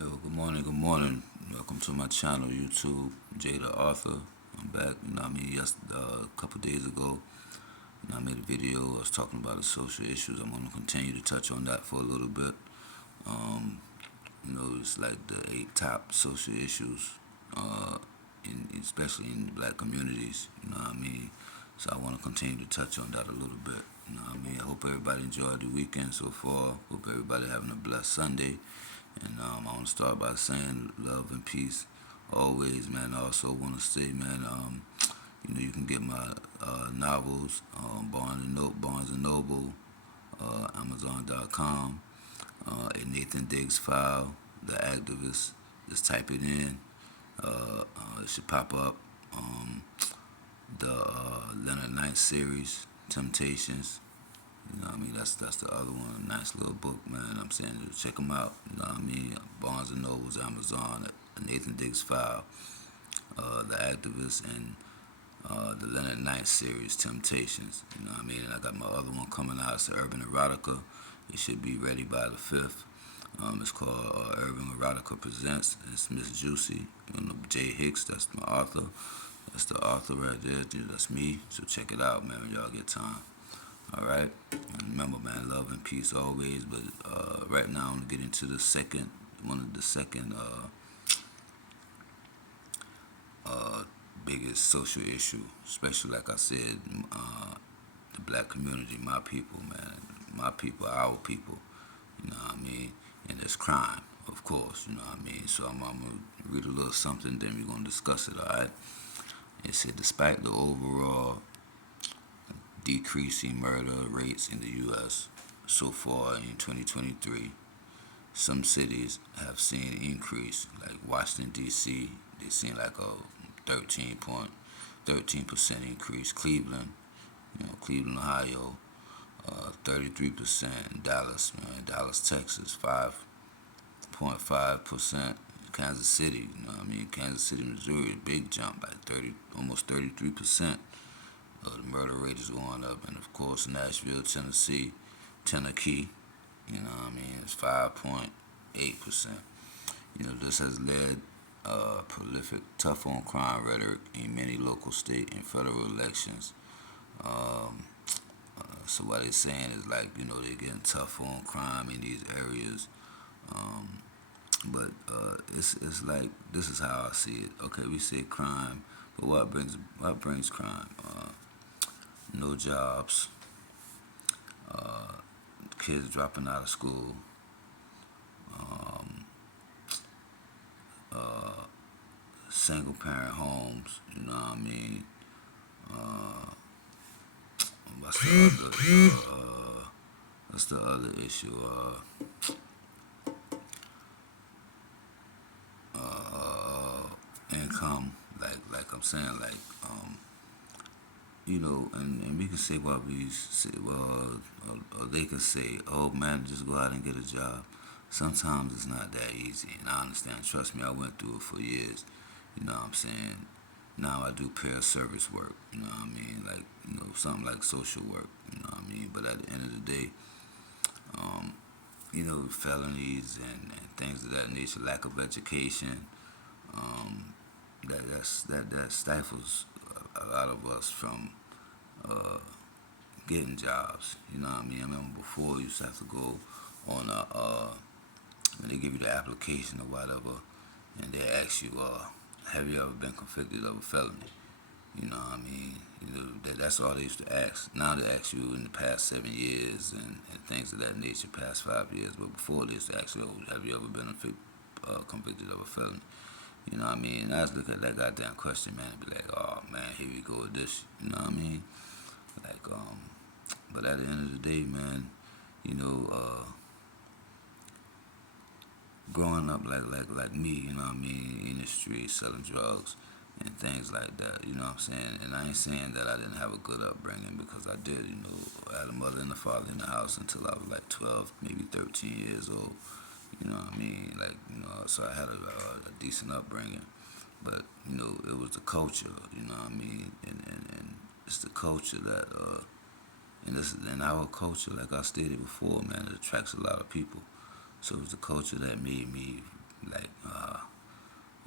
Yo, good morning, good morning. Welcome to my channel, YouTube, Jada Arthur. I'm back, a couple days ago, I made a video. I was talking about the social issues. I'm going to continue to touch on that for a little bit. Um, it's like the 8 top social issues, especially in the black communities, So I want to continue to touch on that a little bit. I hope everybody enjoyed the weekend so far. Hope everybody having a blessed Sunday. And I want to start by saying love and peace always, man. I also want to say, man, you can get my novels, Barnes and Noble, Amazon.com, a Nathan Diggs file, The Activist. Just type it in. It should pop up. The Leonard Knight series, Temptations. That's the other one. Nice little book, man. I'm saying check them out. Barnes and Nobles, Amazon, Nathan Diggs file, The Activist, and the Leonard Knight series, Temptations. And I got my other one coming out. It's the Urban Erotica. It should be ready by the 5th. It's called Urban Erotica Presents. It's Miss Juicy. Jay Hicks, that's my author. That's the author right there. That's me. So check it out, man, when y'all get time. All right. And remember, man, love and peace always. But right now, I'm gonna get into one of the second biggest social issue, especially like I said, the black community, my people, man, my people, our people. You know what I mean? And there's crime, of course. You know what I mean? So I'm gonna read a little something, then we're gonna discuss it. All right. It said, despite the overall decreasing murder rates in the U.S. so far in 2023, some cities have seen an increase, like Washington, D.C., they've seen like a 13% increase. Cleveland, Cleveland, Ohio, 33%. Dallas, Dallas, Texas, 5.5%. Kansas City, Kansas City, Missouri, big jump, like almost 33%. The murder rate is going up, and of course Nashville, Tennessee, it's 5.8%. This has led prolific tough on crime rhetoric in many local, state, and federal elections. Um, so what they're saying is like they're getting tough on crime in these areas. Um, but it's like this is how I see it. Okay, we say crime, but what brings crime? No jobs, uh, kids dropping out of school, um, uh, single parent homes. You know what I mean? Uh, what's the other issue? Income. Like I'm saying, and we can say what we say. Well, or they could say, "Oh man, just go out and get a job." Sometimes it's not that easy, and I understand. Trust me, I went through it for years. You know what I'm saying? Now I do pair service work. You know what I mean? Like something like social work. You know what I mean? But at the end of the day, um, felonies and things of that nature, lack of education, um, that stifles a lot of us from uh, getting jobs. You know what I mean? I remember before you used to have to go on when they give you the application or whatever, and they ask you, have you ever been convicted of a felony? You know what I mean? That's all they used to ask. Now they ask you in the past 7 years and things of that nature, past 5 years. But before they used to ask you, have you ever been convicted of a felony? You know what I mean? And I just look at that goddamn question, man, and be like, oh man, here we go with this. You know what I mean? Like, but at the end of the day, man, you know, growing up like me, you know what I mean, in the streets selling drugs and things like that, you know what I'm saying? And I ain't saying that I didn't have a good upbringing because I did, I had a mother and a father in the house until I was like 12, maybe 13 years old. You know what I mean? Like, so I had a decent upbringing. But, it was the culture, you know what I mean? And it's the culture that, and this in our culture, like I stated before, man, it attracts a lot of people. So it was the culture that made me like you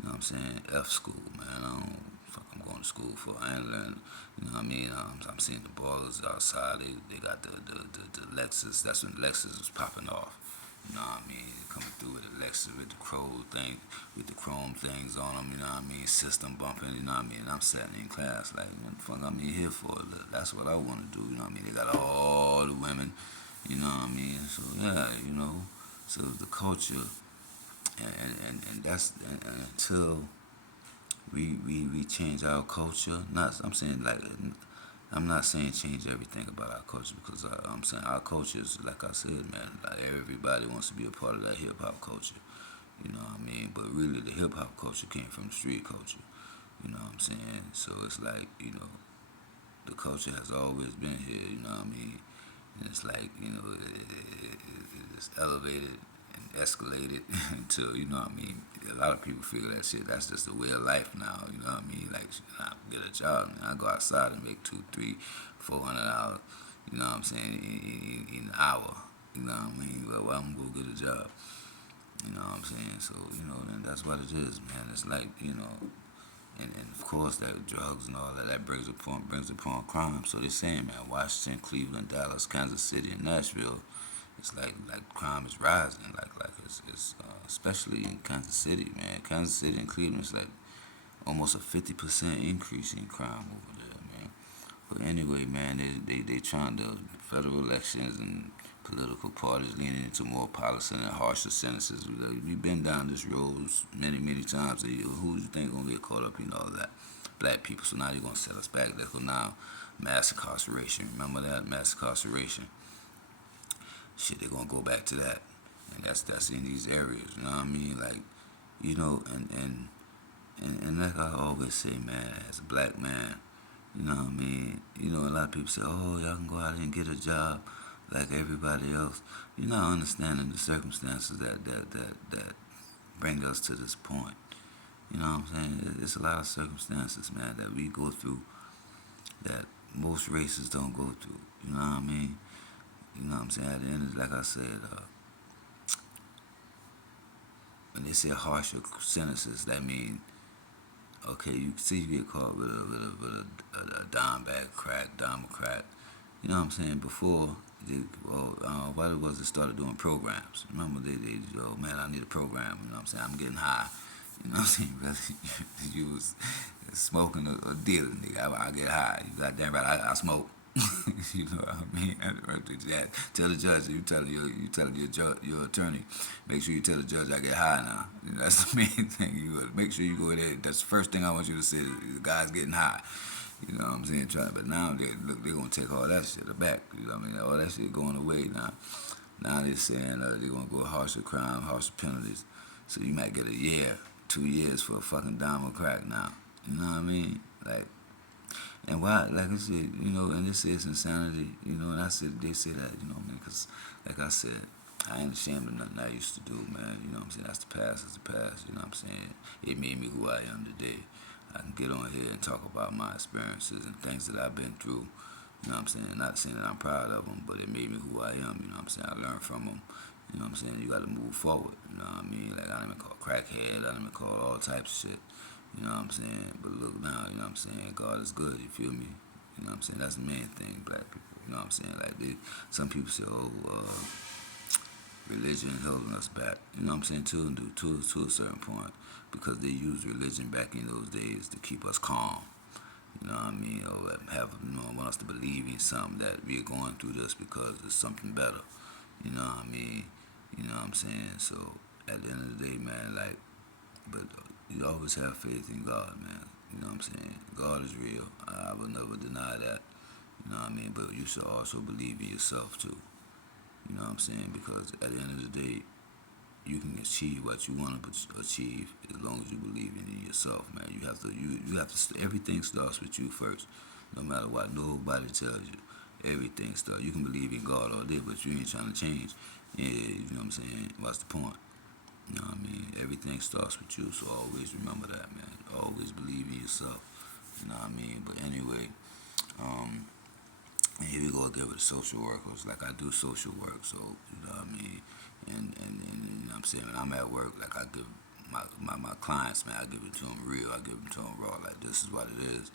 know what I'm saying, F school, man. I don't fuck I'm going to school for. I ain't learning. You know what I mean? I'm seeing the ballers outside. They got the Lexus. That's when Lexus was popping off. You know what I mean? Coming through with the Lexus with the chrome thing, with the chrome things on them. You know what I mean? System bumping. You know what I mean? And I'm sitting in class like, what the fuck I'm in here for? That's what I want to do. You know what I mean? They got all the women. You know what I mean? So yeah, you know. So the culture, and that's and until we change our culture. Not I'm saying like I'm not saying change everything about our culture because I'm saying our culture is like I said, man. Like everybody wants to be a part of that hip hop culture. You know what I mean? But really, the hip hop culture came from the street culture. You know what I'm saying? So it's like the culture has always been here. You know what I mean? And it's like it's elevated and escalated until what I mean. A lot of people figure that shit. That's just a way of life now. You know what I mean? Like I get a job, man. I go outside and make $200, $300, $400. You know what I'm saying in an hour. You know what I mean? Well, I'm gonna go get a job. You know what I'm saying? So then that's what it is, man. It's like and of course that drugs and all that brings upon crime. So they're saying, man, Washington, Cleveland, Dallas, Kansas City, and Nashville, it's like crime is rising. Like it's especially in Kansas City, man. Kansas City and Cleveland is like almost a 50% increase in crime over there, man. But anyway, man, they trying to federal elections and political parties leaning into more policy and harsher sentences. We've been down this road many times. Who do you think gonna get caught up in all of that? Black people. So now they're gonna set us back. Let's go now. Mass incarceration. Remember that mass incarceration? Shit, they're gonna go back to that, and that's in these areas. You know what I mean? Like, and like I always say, man, as a black man, you know what I mean? A lot of people say, oh, y'all can go out and get a job like everybody else. You're not understanding the circumstances that bring us to this point. You know what I'm saying? It's a lot of circumstances, man, that we go through that most races don't go through. You know what I mean? You know what I'm saying? At the end, like I said, when they say harsher sentences, that means okay, you see you get caught with a dime bag crack, dime of crack. You know what I'm saying? Before, what it was, they started doing programs. Remember, oh man, I need a program. You know what I'm saying? I'm getting high. You know what I'm saying? Whether you was smoking or dealing, nigga, I get high. You goddamn right, I smoke. You know what I mean? Tell the judge, your attorney, make sure you tell the judge I get high now. That's the main thing. You make sure you go in there. That's the first thing I want you to say. The guy's getting high. You know what I'm saying? But now they're gonna take all that shit back. You know what I mean? All that shit going away now. Now they're saying they're gonna go harsher crime, harsher penalties. So you might get a year, 2 years for a fucking dime of crack now. You know what I mean? Like, and why, like I said, and this is insanity, and they say that, you know what I mean? Because, like I said, I ain't ashamed of nothing I used to do, man. You know what I'm saying? That's the past, is the past, you know what I'm saying? It made me who I am today. I can get on here and talk about my experiences and things that I've been through, you know what I'm saying? Not saying that I'm proud of them, but it made me who I am, you know what I'm saying? I learned from them, you know what I'm saying? You got to move forward, you know what I mean? Like, I done been called crackhead, I done been called all types of shit. You know what I'm saying? But look now, you know what I'm saying? God is good, you feel me? You know what I'm saying? That's the main thing, black people. You know what I'm saying? Like, some people say, oh, religion holding us back. You know what I'm saying? To a certain point. Because they used religion back in those days to keep us calm. You know what I mean? Or want us to believe in something that we're going through this because it's something better. You know what I mean? You know what I'm saying? So, at the end of the day, man, like, but you always have faith in God, man. You know what I'm saying? God is real. I will never deny that. You know what I mean? But you should also believe in yourself too. You know what I'm saying? Because at the end of the day, you can achieve what you want to achieve as long as you believe in yourself, man. You have to. Everything starts with you first. No matter what nobody tells you, everything starts. You can believe in God all day, but you ain't trying to change. Yeah, you know what I'm saying? What's the point? You know what I mean? Everything starts with you, so always remember that, man. Always believe in yourself. You know what I mean? But anyway, and here we go again with social workers. Like I do social work, so you know what I mean. and you know what I'm saying, when I'm at work, like I give my clients, man, I give it to them real. I give it to them raw. Like, this is what it is.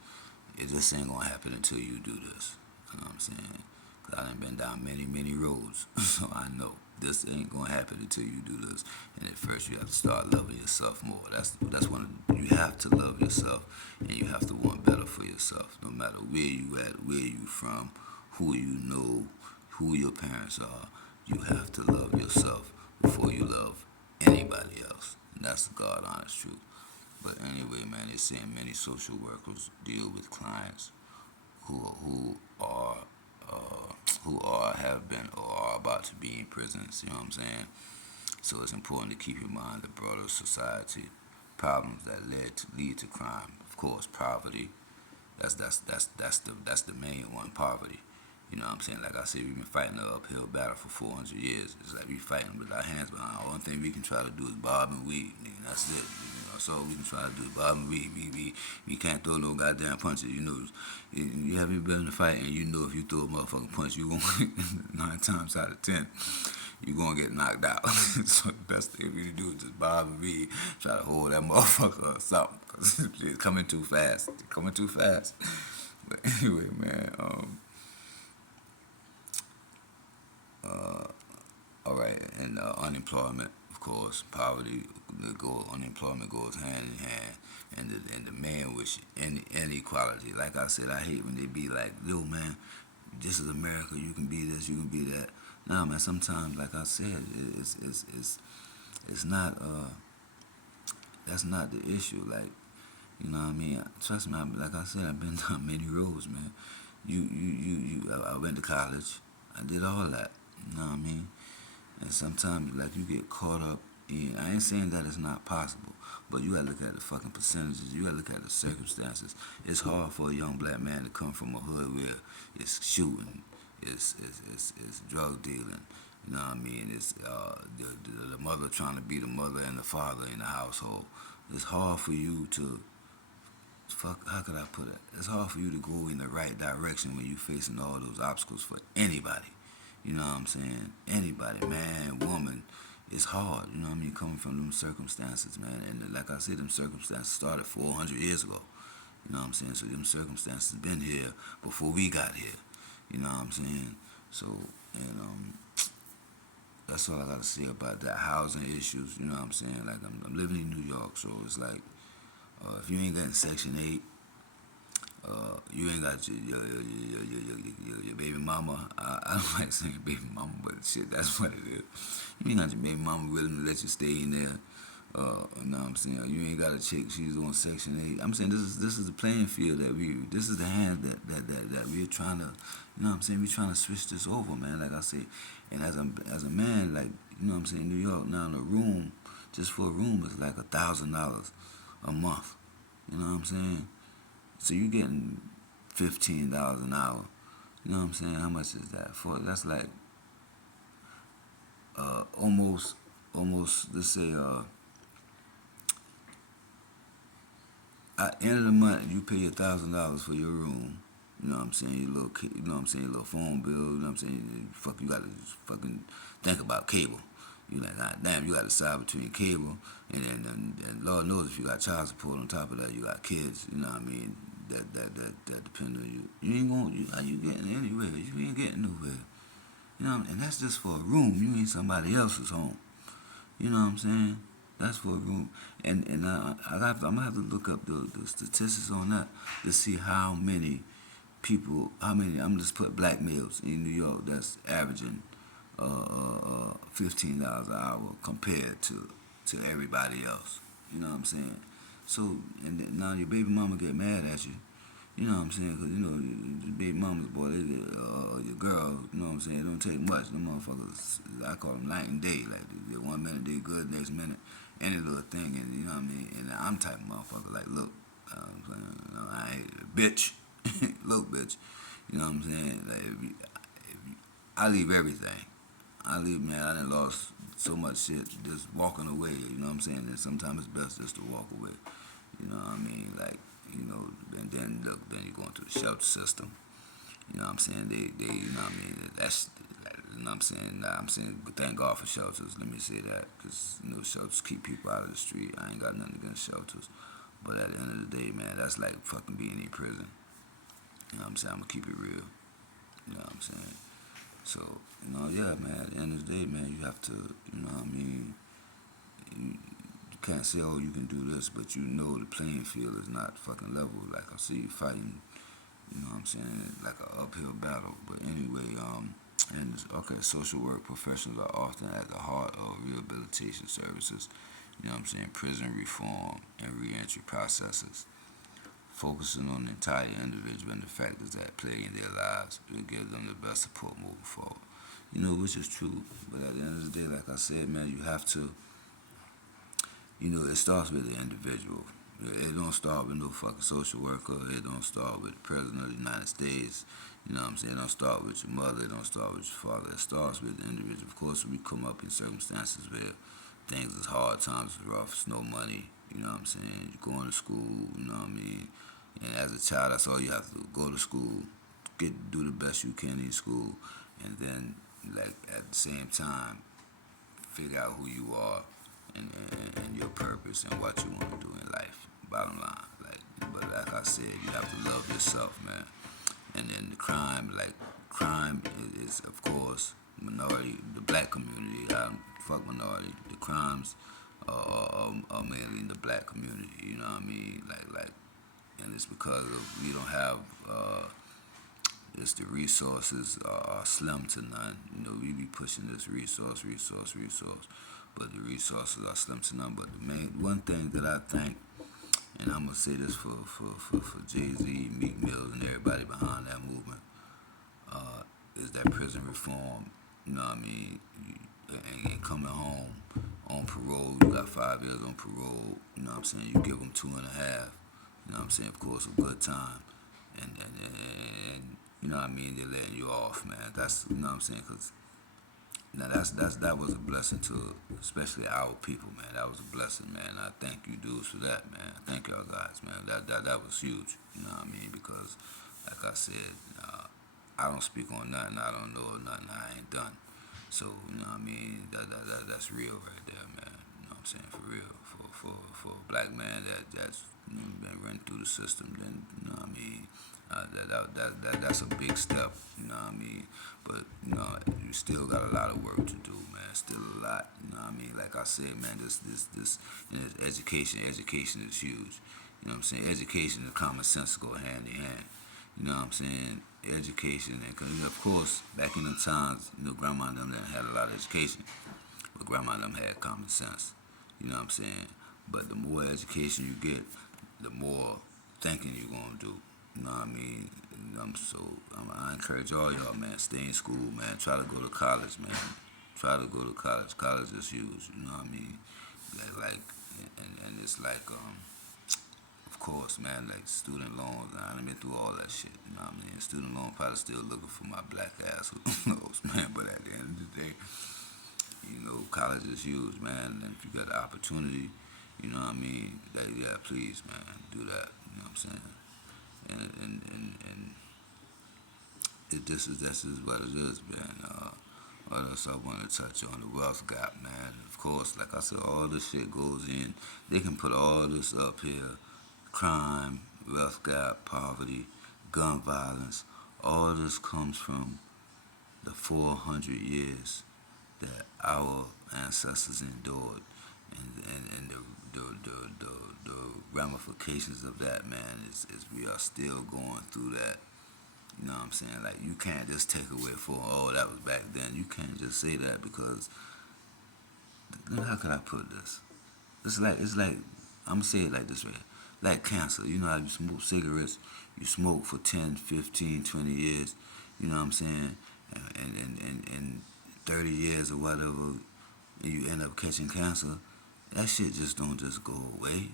It just ain't gonna happen until you do this. You know what I'm saying? 'Cause I done been down many roads, so I know this ain't gonna happen until you do this. And at first, you have to start loving yourself more. That's one. You have to love yourself, and you have to want better for yourself. No matter where you at, where you from, who you know, who your parents are, you have to love yourself before you love anybody else. And that's the God honest truth. But anyway, man, they're saying many social workers deal with clients who are who are, have been, or are about to be in prisons. You know what I'm saying? So it's important to keep in mind the broader society problems that lead to crime. Of course, poverty. That's the main one. Poverty. You know what I'm saying? Like I said, we've been fighting an uphill battle for 400 years. It's like we fighting with our hands behind. The only thing we can try to do is bob and weave. Nigga, that's it. You know, that's all we can try to do is bob and weave. We can't throw no goddamn punches. You know, you haven't been in a fight, and you know if you throw a motherfucking punch, you won't 9 times out of 10 you're gonna get knocked out. So the best thing we can do is just bob and weave, try to hold that motherfucker or something, cause it's coming too fast. It's coming too fast. But anyway, man. Uh, all right, and unemployment, of course, poverty, unemployment goes hand in hand, and the man with inequality. Like I said, I hate when they be like, "Yo, man, this is America. You can be this, you can be that." Nah, man. Sometimes, like I said, it's not. That's not the issue. Like, you know what I mean? Trust me. Like I said, I've been down many roads, man. I went to college. I did all that. You know what I mean? And sometimes, like, you get caught up in. I ain't saying that it's not possible, but you gotta look at the fucking percentages. You gotta look at the circumstances. It's hard for a young black man to come from a hood where it's shooting, it's drug dealing. You know what I mean? It's the mother trying to be the mother and the father in the household. It's hard for you to how could I put it? It's hard for you to go in the right direction when you're facing all those obstacles for anybody. You know what I'm saying? Anybody, man, woman, it's hard. You know what I mean? Coming from them circumstances, man. And like I said, them circumstances started 400 years ago. You know what I'm saying? So them circumstances been here before we got here. You know what I'm saying? So, and that's all I gotta say about that housing issues. You know what I'm saying? Like I'm living in New York, so it's like if you ain't got Section 8, you ain't got your baby mama. I don't like saying baby mama, but shit, that's what it is. You ain't got your baby mama willing to let you stay in there. You know what I'm saying? You ain't got a chick, she's on Section 8. I'm saying this is the playing field this is the hand that we're trying to, you know what I'm saying? We're trying to switch this over, man. Like I say, and as a man, like, you know what I'm saying, New York now, the room, just for a room is like $1,000 a month. You know what I'm saying? So you getting $15 an hour. You know what I'm saying? How much is that? That's like almost let's say at the end of the month you pay $1,000 for your room. You know what I'm saying? Your little, you know what I'm saying? Your little phone bill. You know what I'm saying? Fuck, you gotta fucking think about cable. You like, God damn, you got to decide between cable and Lord knows if you got child support on top of that, you got kids. You know what I mean? That depend on you. You ain't gonna. How you getting anywhere? You ain't getting nowhere. You know, and that's just for a room. You ain't somebody else's home. You know what I'm saying? That's for a room. And I'm gonna have to look up the statistics on that to see how many people, how many. I'm just put black males in New York that's averaging $15 an hour compared to everybody else. You know what I'm saying? So, and now your baby mama get mad at you. You know what I'm saying? Because, you know, the baby mama's boy, your girl, you know what I'm saying? It don't take much. Them motherfuckers, I call them night and day. Like, they 1 minute they good, next minute, any little thing. And, you know what I mean? And I'm type of motherfucker, like, look, I ain't a bitch. Look, bitch. You know what I'm saying? Like, I leave everything. I leave, man, I done lost so much shit just walking away. You know what I'm saying? And sometimes it's best just to walk away. You know what I mean? Like, you know, and then look, then you go into the shelter system. You know what I'm saying? They you know what I mean? That's You know what I'm saying? Nah, I'm saying thank God for shelters. Let me say that, because shelters keep people out of the street. I ain't got nothing against shelters, but at the end of the day, man, that's like fucking being in prison. You know what I'm saying? I'm gonna keep it real. You know what I'm saying? So, yeah, man. At the end of the day, man, you have to, you know what I mean? You can't say, oh, you can do this, but the playing field is not fucking level. Like I see you fighting, you know what I'm saying, like an uphill battle. But anyway, okay, social work professionals are often at the heart of rehabilitation services. You know what I'm saying, prison reform and reentry processes, focusing on the entire individual and the factors that play in their lives will give them the best support moving forward. Which is true. But at the end of the day, like I said, man, you have to, it starts with the individual. It don't start with no fucking social worker. It don't start with the president of the United States. You know what I'm saying? It don't start with your mother. It don't start with your father. It starts with the individual. Of course, we come up in circumstances where things is hard, times is rough, it's no money. You know what I'm saying? You're going to school. You know what I mean? And as a child, that's all you have to do. Go to school, do the best you can in school, and then, like, at the same time, figure out who you are and your purpose and what you want to do in life. Bottom line, but like I said, you have to love yourself, man. And then crime is of course minority, the black community. I fuck minority. The crimes are mainly in the black community. You know what I mean? And it's because of we don't have. It's the resources are slim to none. We be pushing this resource, but the resources are slim to none. But the main one thing that I think, and I'm gonna say this for Jay-Z, Meek Mill, and everybody behind that movement, is that prison reform. You know what I mean? And coming home on parole, you got 5 years on parole. You know what I'm saying? You give them 2.5. You know what I'm saying? Of course, a good time, and you know what I mean. They're letting you off, man. That's you know what I'm saying? Cause now that was a blessing to especially our people, man. That was a blessing, man. I thank you dudes for that, man. I thank y'all guys, man. That was huge. You know what I mean? Because like I said, I don't speak on nothing I don't know or nothing I ain't done. So you know what I mean? That's real right there, man. You know what I'm saying? For real, for a black man that's been running through the system, then you know what I mean. That's a big step, you know what I mean. But you still got a lot of work to do, man. Still a lot, you know what I mean. Like I said, man, this education is huge. You know what I'm saying. Education and common sense go hand in hand. You know what I'm saying. Education and cause, of course, back in the times, grandma and them didn't have a lot of education, but grandma and them had common sense. You know what I'm saying. But the more education you get, the more thinking you're gonna do. You know what I mean? I encourage all y'all, man, stay in school, man. Try to go to college, man. Try to go to college. College is huge. You know what I mean? And it's like, of course, man, like student loans. I done been through all that shit. You know what I mean? Student loan probably still looking for my black ass. Who knows, man? But at the end of the day, college is huge, man. And if you got the opportunity, you know what I mean? Yeah, please, man, do that. You know what I'm saying? And this is what it is, man. What else I want to touch on? The wealth gap, man. Of course, like I said, all this shit goes in. They can put all this up here: crime, wealth gap, poverty, gun violence. All this comes from the 400 years that our ancestors endured, and the ramifications of that, man, is we are still going through that. You know what I'm saying? Like, you can't just take away that was back then. You can't just say that because, how can I put this? It's like I'm gonna say it like this, right? Like cancer. You know how you smoke cigarettes, you smoke for 10, 15, 20 years, you know what I'm saying? And 30 years or whatever, and you end up catching cancer. That shit just don't just go away.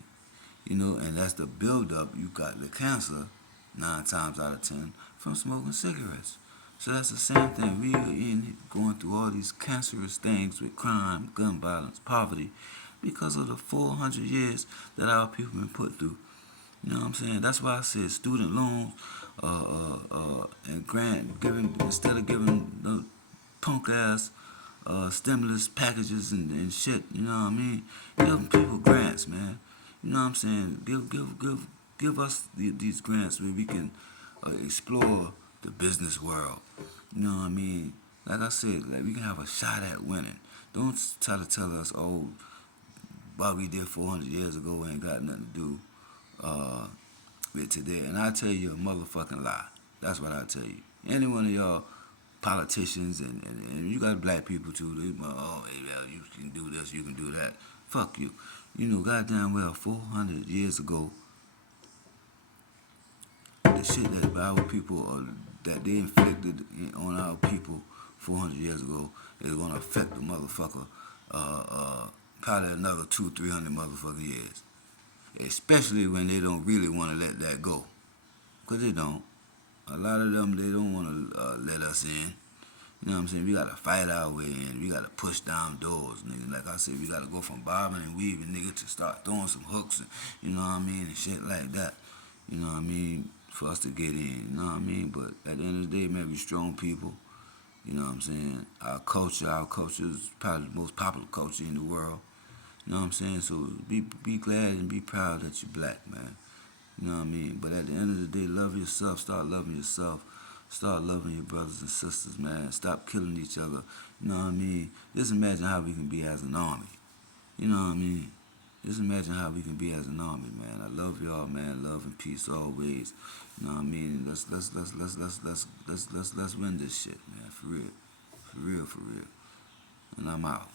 And that's the buildup. You got the cancer 9 times out of 10 from smoking cigarettes. So that's the same thing. We are going through all these cancerous things with crime, gun violence, poverty, because of the 400 years that our people been put through. You know what I'm saying? That's why I said student loans and grant giving instead of giving punk ass stimulus packages and shit. You know what I mean? Give people grants, man. You know what I'm saying? Give us these grants where we can explore the business world. You know what I mean? Like I said, like we can have a shot at winning. Don't try to tell us, oh, what we did 400 years ago ain't got nothing to do uh, with today. And I tell you a motherfucking lie. That's what I tell you. Any one of y'all politicians and you got black people too. They, oh, hey, well, you can do this, you can do that. Fuck you. You know, goddamn well, 400 years ago, the shit that our people, that they inflicted on our people 400 years ago is gonna affect the motherfucker probably another 200-300 motherfucking years. Especially when they don't really want to let that go. Because they don't. A lot of them, they don't want to let us in. You know what I'm saying? We gotta fight our way in. We gotta push down doors, nigga. Like I said, we gotta go from bobbing and weaving, nigga, to start throwing some hooks, and, you know what I mean, and shit like that. You know what I mean? For us to get in, you know what I mean? But at the end of the day, man, we strong people. You know what I'm saying? Our culture is probably the most popular culture in the world. You know what I'm saying? So be glad and be proud that you're black, man. You know what I mean? But at the end of the day, love yourself. Start loving yourself. Start loving your brothers and sisters, man. Stop killing each other. You know what I mean? Just imagine how we can be as an army. You know what I mean? Just imagine how we can be as an army, man. I love y'all, man. Love and peace always. You know what I mean? Let's win this shit, man. For real. For real, for real. And I'm out.